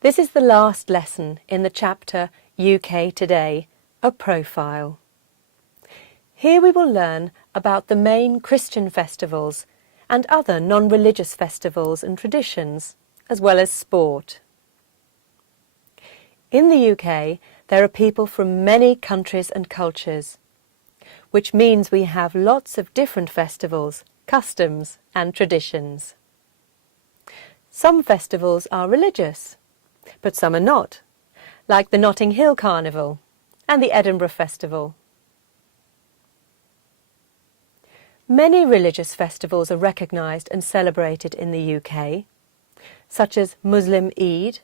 This is the last lesson in the chapter UK Today, a profile. Here we will learn about the main Christian festivals and other non-religious festivals and traditions, as well as sport. In the UK, there are people from many countries and cultures, which means we have lots of different festivals, customs and traditions. Some festivals are religious, but some are not, like the Notting Hill Carnival and the Edinburgh Festival. Many religious festivals are recognised and celebrated in the UK, such as Muslim Eid,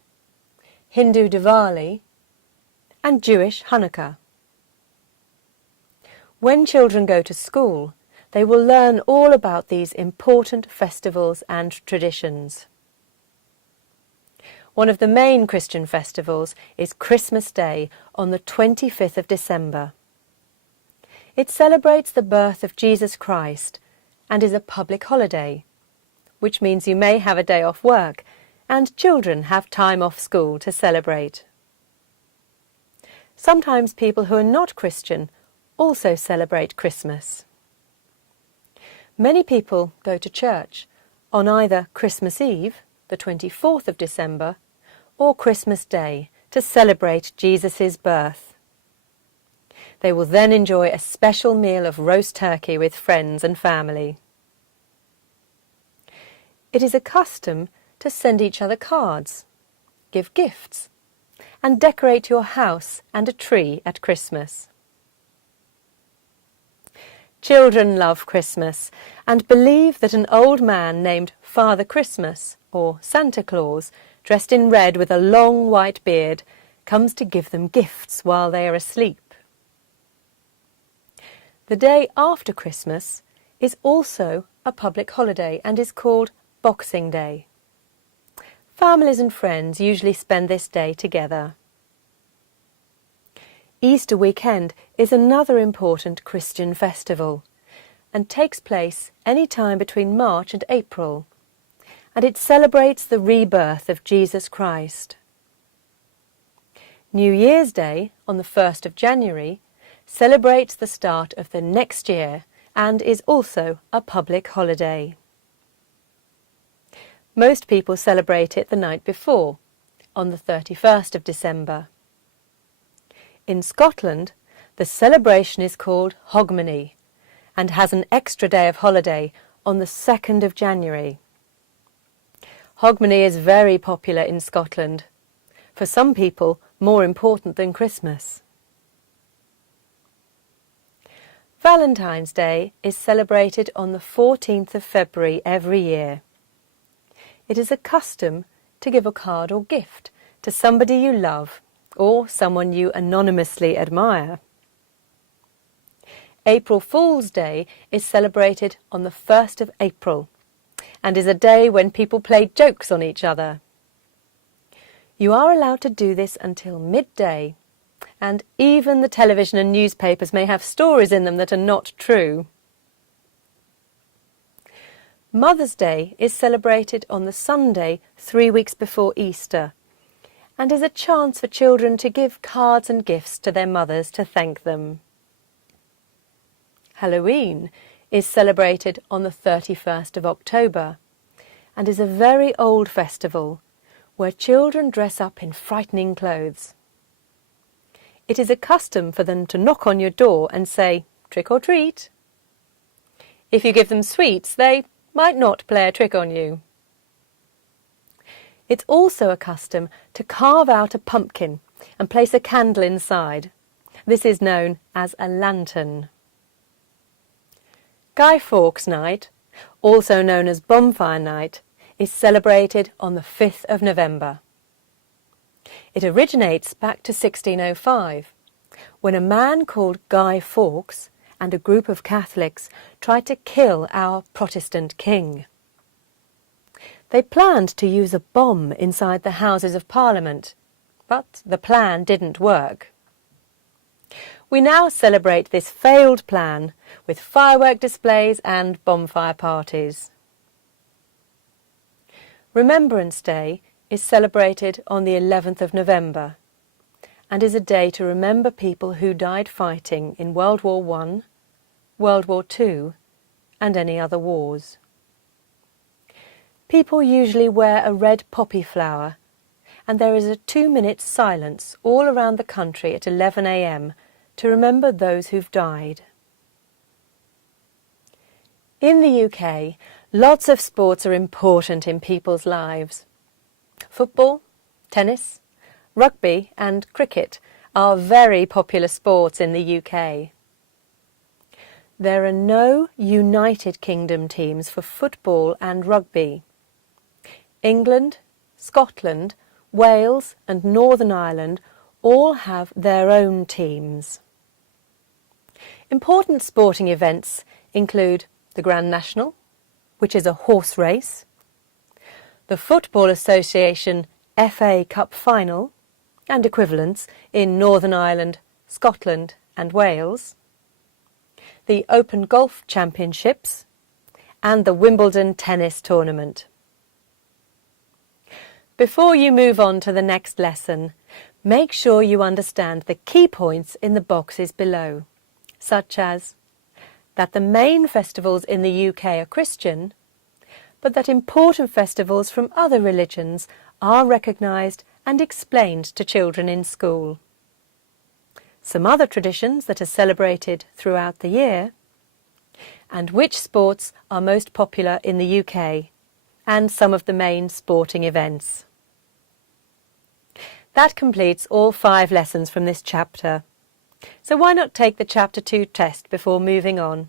Hindu Diwali and Jewish Hanukkah. When children go to school, they will learn all about these important festivals and traditions. One of the main Christian festivals is Christmas Day on the 25th of December. It celebrates the birth of Jesus Christ and is a public holiday, which means you may have a day off work and children have time off school to celebrate. Sometimes people who are not Christian also celebrate Christmas. Many people go to church on either Christmas Eve, the 24th of December, or Christmas Day to celebrate Jesus' birth. They will then enjoy a special meal of roast turkey with friends and family. It is a custom to send each other cards, give gifts, and decorate your house and a tree at Christmas. Children love Christmas and believe that an old man named Father Christmas, or Santa Claus, dressed in red with a long white beard, comes to give them gifts while they are asleep. The day after Christmas is also a public holiday and is called Boxing Day. Families and friends usually spend this day together. Easter weekend is another important Christian festival and takes place any time between March and April, and it celebrates the rebirth of Jesus Christ. New Year's Day, on the 1st of January, celebrates the start of the next year and is also a public holiday. Most people celebrate it the night before, on the 31st of December. In Scotland, the celebration is called Hogmanay and has an extra day of holiday on the 2nd of January. Hogmanay is very popular in Scotland, for some people more important than Christmas. Valentine's Day is celebrated on the 14th of February every year. It is a custom to give a card or gift to somebody you love or someone you anonymously admire. April Fool's Day is celebrated on the 1st of April and is a day when people play jokes on each other. You are allowed to do this until midday, and even the television and newspapers may have stories in them that are not true. Mother's Day is celebrated on the Sunday 3 weeks before Easter and is a chance for children to give cards and gifts to their mothers to thank them. Halloween is celebrated on the 31st of October and is a very old festival where children dress up in frightening clothes. It is a custom for them to knock on your door and say, "Trick or treat." If you give them sweets, they might not play a trick on you. It's also a custom to carve out a pumpkin and place a candle inside. This is known as a lantern. Guy Fawkes Night, also known as Bonfire Night, is celebrated on the 5th of November. It originates back to 1605, when a man called Guy Fawkes and a group of Catholics tried to kill our Protestant king. They planned to use a bomb inside the Houses of Parliament, but the plan didn't work. We now celebrate this failed plan with firework displays and bonfire parties. Remembrance Day is celebrated on the 11th of November and is a day to remember people who died fighting in World War I, World War II and any other wars. People usually wear a red poppy flower, and there is a 2-minute silence all around the country at 11 a.m. to remember those who've died. In the UK, lots of sports are important in people's lives. Football, tennis, rugby and cricket are very popular sports in the UK. There are no United Kingdom teams for football and rugby. England, Scotland, Wales and Northern Ireland all have their own teams. Important sporting events include the Grand National, which is a horse race, the Football Association FA Cup Final and equivalents in Northern Ireland, Scotland and Wales, the Open Golf Championships and the Wimbledon Tennis Tournament. Before you move on to the next lesson, make sure you understand the key points in the boxes below, such as that the main festivals in the UK are Christian, but that important festivals from other religions are recognised and explained to children in school. Some other traditions that are celebrated throughout the year, and which sports are most popular in the UK, and some of the main sporting events. That completes all 5 lessons from this chapter. So why not take the Chapter 2 test before moving on?